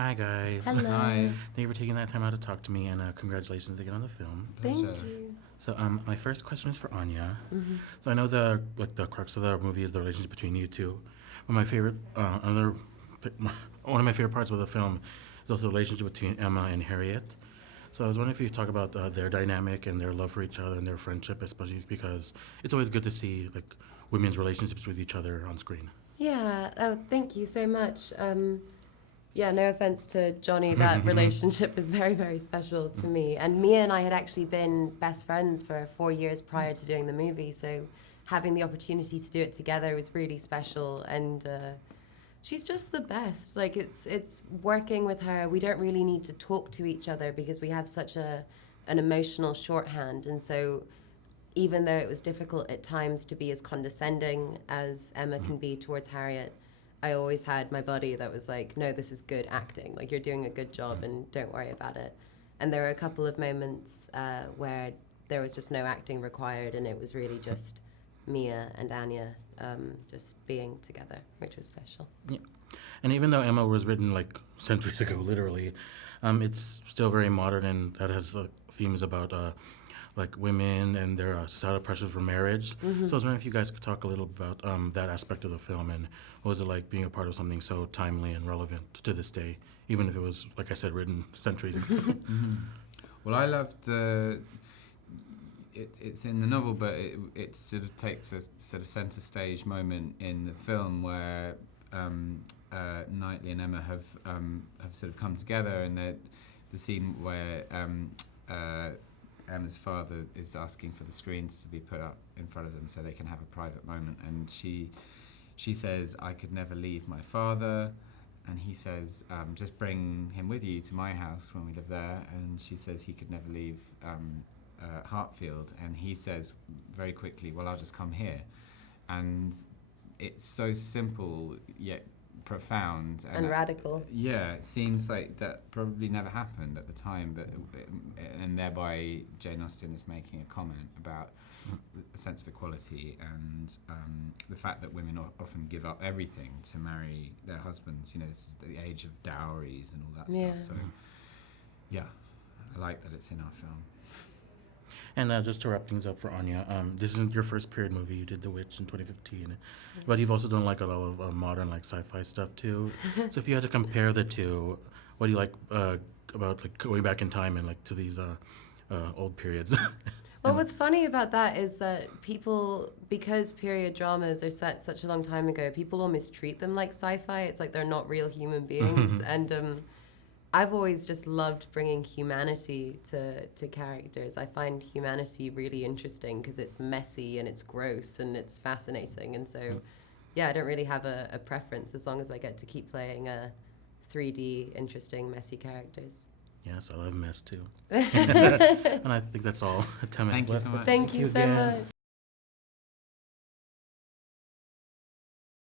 Hi, guys. Hello. Hi. Thank you for taking that time out to talk to me, and congratulations again on the film. Thank Pleasure. you. So, my first question is for Anya. Mm-hmm. So I know the crux of the movie is the relationship between you two. But my favorite, one of my favorite parts of the film is also the relationship between Emma and Harriet. So I was wondering if you could talk about their dynamic and their love for each other and their friendship, especially because it's always good to see like women's relationships with each other on screen. Yeah. Oh, thank you so much. Yeah, no offense to Johnny, that relationship is very, very special to me. And Mia and I had actually been best friends for 4 years prior to doing the movie, so having the opportunity to do it together was really special. And she's just the best. Like it's working with her. We don't really need to talk to each other because we have such an emotional shorthand. And so even though it was difficult at times to be as condescending as Emma can be towards Harriet, I always had my buddy that was like, no, this is good acting. Like, you're doing a good job and don't worry about it. And there were a couple of moments where there was just no acting required, and it was really just Mia and Anya just being together, which was special. Yeah. And even though Emma was written like centuries ago, literally, it's still very modern, and that has themes about like women and their societal pressures for marriage. So I was wondering if you guys could talk a little about that aspect of the film, and what was it like being a part of something so timely and relevant to this day, even if it was, like I said, written centuries ago. Well, I loved it's in the novel, but it sort of takes a sort of centre stage moment in the film where Knightley and Emma have sort of come together, and the scene where Emma's father is asking for the screens to be put up in front of them so they can have a private moment, and she says, "I could never leave my father," and he says, "Just bring him with you to my house when we live there," and she says he could never leave Hartfield, and he says very quickly, "Well, I'll just come here," and it's so simple yet profound And radical. Yeah, it seems like that probably never happened at the time, but and thereby Jane Austen is making a comment about a sense of equality and the fact that women often give up everything to marry their husbands. You know, it's the age of dowries and all that Yeah. stuff. So, yeah, I like that it's in our film. And just to wrap things up for Anya, this isn't your first period movie. You did The Witch in 2015, but you've also done like a lot of modern like sci-fi stuff too. So if you had to compare the two, what do you like about like going back in time and like to these old periods? Well, what's funny about that is that people, because period dramas are set such a long time ago, people almost treat them like sci-fi. It's like they're not real human beings. And I've always just loved bringing humanity to characters. I find humanity really interesting because it's messy and it's gross and it's fascinating. And so, yeah, I don't really have a preference as long as I get to keep playing 3D, interesting, messy characters. Yes, I love mess too. And I think that's all. Thank you so much. Thank you so again. much.